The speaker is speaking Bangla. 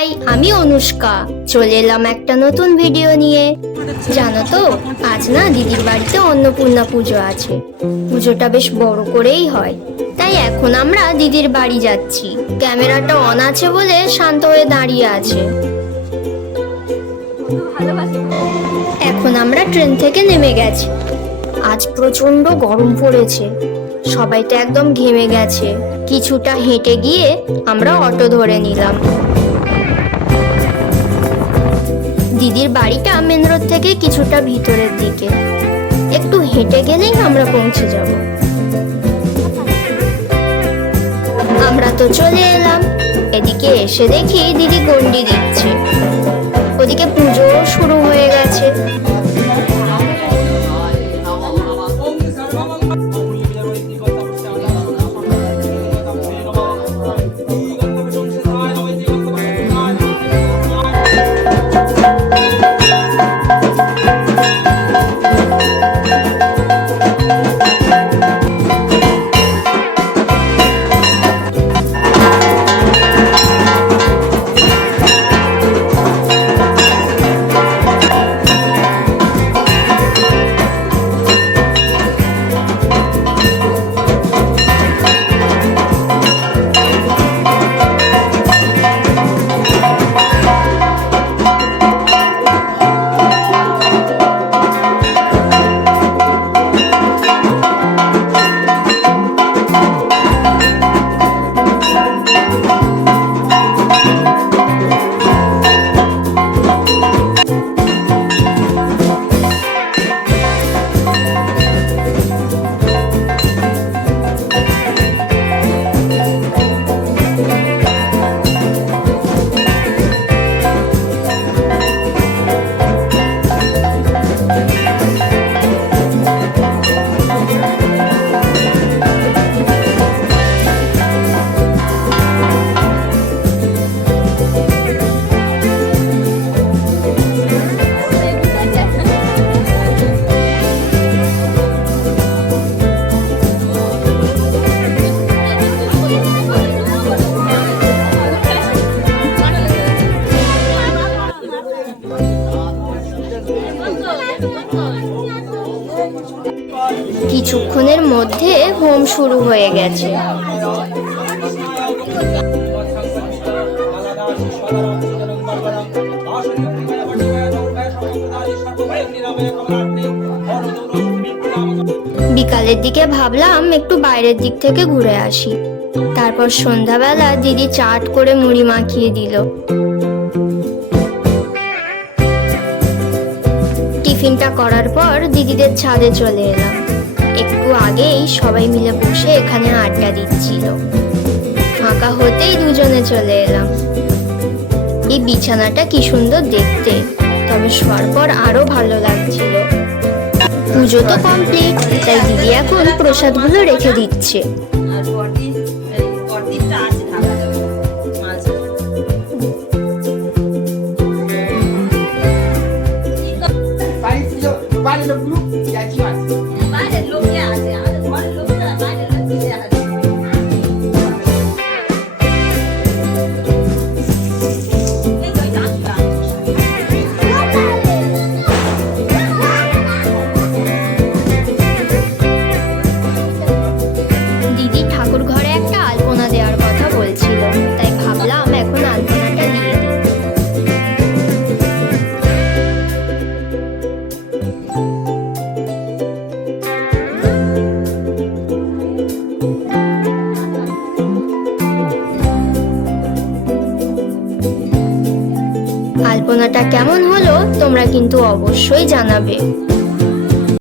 হাই, আমি অনুষ্কা। চলে এলাম একটা নতুন ভিডিও নিয়ে। জানো তো, আজ না দিদির বাড়িতে অন্নপূর্ণা পুজো আছে। পুজোটা বেশ বড় করেই হয়, তাই এখন আমরা দিদির বাড়ি যাচ্ছি। ক্যামেরাটা অন আছে বলে শান্ত হয়ে দাঁড়িয়ে আছে। এখন আমরা ট্রেন থেকে নেমে গেছি। আজ প্রচন্ড গরম পড়েছে, সবাই তো একদম ঘেমে গেছে। কিছুটা হেঁটে গিয়ে আমরা অটো ধরে নিলাম। দিদির বাড়িটা মেন রোড থেকে কিছুটা ভিতরের দিকে, একটু হেঁটে গেলেই আমরা পৌঁছে যাব। আমরা তো চলে এলাম। এদিকে এসে দেখি দিদি গন্ডি দিচ্ছে, ওদিকে পুজো শুরু হয়ে গেছে। কিছুক্ষণের মধ্যে হোম শুরু হয়ে গেছে। বিকালের দিকে ভাবলাম একটু বাইরের দিক থেকে ঘুরে আসি। তারপর সন্ধ্যাবেলা দিদি চাট করে মুড়ি মাখিয়ে দিল। টিফিনটা করার পর দিদিদের ছাদে চলে এলাম। একটু আগেই সবাই মিলে বসে এখানে আড্ডা দিচ্ছিল। ফাঁকা হতেই দুজনে চলে এলাম। এই বিছানাটা কি সুন্দর দেখতে, তবে শোয়ার পর আরো ভালো লাগছিল। পুজো তো কমপ্লিট, তাই দিদি এখন প্রসাদগুলো রেখে দিচ্ছে। দিদি ঠাকুর ঘরে একটা আলপনা দেওয়ার কথা বলছিল, তাই ভাবলাম এখন আলপনাটা দিয়ে দিই। আলপনাটা কেমন হলো তোমরা কিন্তু অবশ্যই জানাবে।